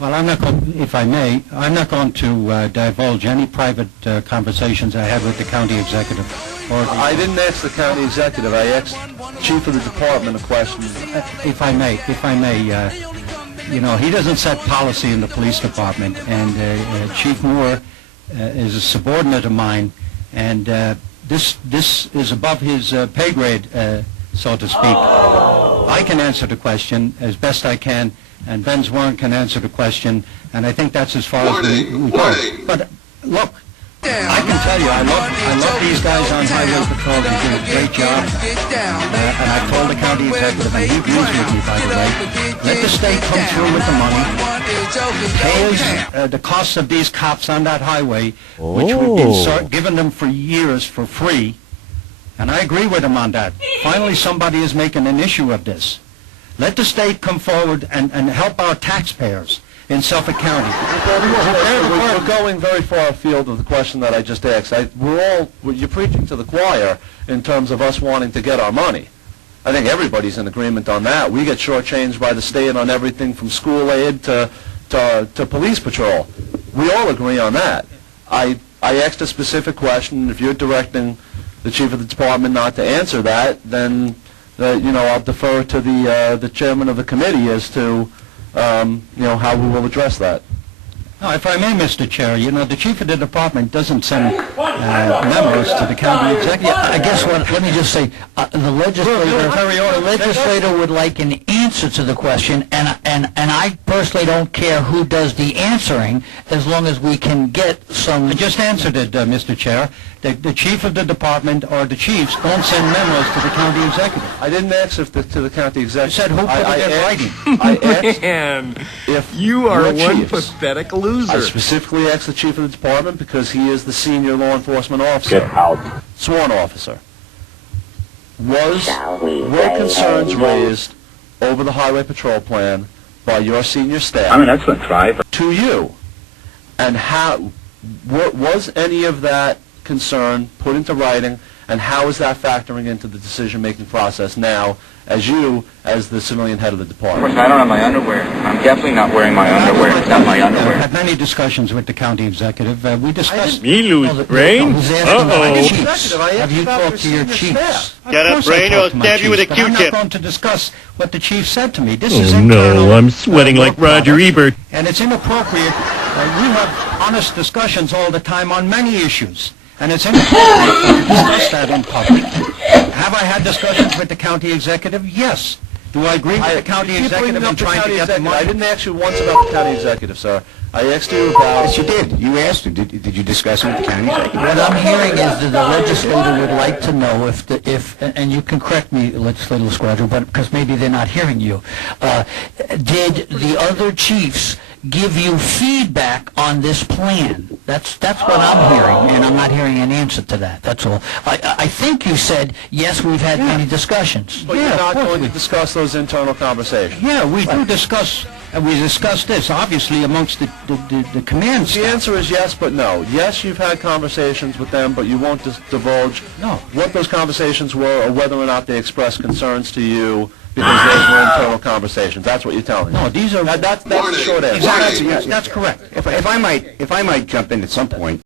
Well, I'm not going, if I may, I'm not going to divulge any private conversations I had with the county executive. Or the, I didn't ask the county executive. I asked chief of the department a question. if I may, you know, he doesn't set policy in the police department, and Chief Moore is a subordinate of mine, and this is above his pay grade, so to speak. I can answer the question as best I can, and Ben Warren can answer the question, and I think that's as far as we go. But look, I can tell you, I love these guys on Highway Patrol. They do a great job, and I told the county executive, and he agrees with me, by the way, let the state come through with the money, pay us the costs of these cops on that highway, which we've been giving them for years for free, and I agree with him on that. Finally, somebody is making an issue of this. Let the state come forward and help our taxpayers in Suffolk County. We're going very far afield of the question that I just asked. You're preaching to the choir in terms of us wanting to get our money. I think everybody's in agreement on that. We get shortchanged by the state on everything from school aid to police patrol. We all agree on that. I asked a specific question. If you're directing the chief of the department not to answer that, then I'll defer to the chairman of the committee as to how we will address that. Now, if I may, Mr. Chair, the chief of the department doesn't send memos to the county executive. Yeah, I guess let me just say, the legislator would like an answer to the question, and I personally don't care who does the answering, as long as we can get some... I just answered it, Mr. Chair. The chief of the department or the chiefs don't send memos to the county executive. I didn't ask if to the county executive. You said who put it in writing. I asked Man, if you are one chiefs. pathetic I loser. specifically asked the chief of the department because he is the senior law enforcement officer. Get out. Sworn officer. Were concerns raised over the highway patrol plan by your senior staff I'm an excellent driver. to you? And how was any of that concern put into writing, and how is that factoring into the decision-making process now as the civilian head of the Of department? course, I don't have my underwear. I'm definitely not wearing my underwear. It's not my I've underwear. had many discussions with the county executive. We discussed... Me lose brain? He's asking about the Uh-oh. chiefs. Have you talked to your chiefs? Get up, Brain, or I'll stab you with a But I'm not Q-tip. going to discuss what the chief said to me. This is Oh internal, no, I'm sweating like work Roger product, Ebert. and it's inappropriate. We have honest discussions all the time on many issues, and it's inappropriate to discuss that in public. Have I had discussions with the county executive? Yes. Do I agree with the county You keep executive bringing in up the trying to county get the executive. I money? didn't ask you once about the county executive, sir. I asked you about... Yes, you did. You asked him. Did you discuss it with the county executive? What I'm hearing is that the legislator would like to know and you can correct me, legislator Squadron, but because maybe they're not hearing you. Did the other chiefs give you feedback on this plan? That's what I'm hearing, and I'm not hearing an answer to that. That's all. I think you said, yes, we've had many discussions. But you're not going to discuss those internal conversations. Yeah, we do discuss, and we discuss this, obviously, amongst the command The staff. answer is yes, but no. Yes, you've had conversations with them, but you won't divulge what those conversations were or whether or not they expressed concerns to you because those were internal conversations. That's what you're telling me. No, these are... That's the short answer. Exactly, yes, that's correct. If I might jump in at some point,